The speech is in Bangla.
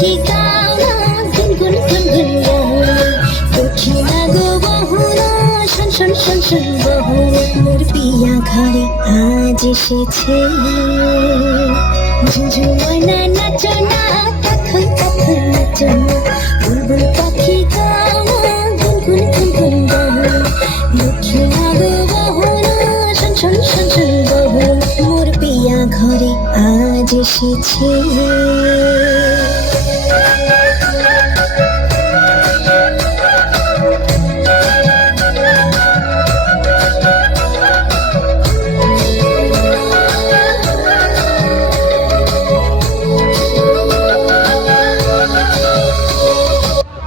সখী গাওনা গুনগুন গুনগুন গাওনা সখী না গো বহনা শন শন শন শন বহনা ঘরে আজ এসেছে ঝুঝুমানা নাচনা তখন তখন নাচনা বুলবুল পাখি গাওনা গুনগুন গুনগুন গাওনা লক্ষ্মী না গো বহনা শন শন শন শন বহনা মোর পিয়া ঘরে আজ এসেছে।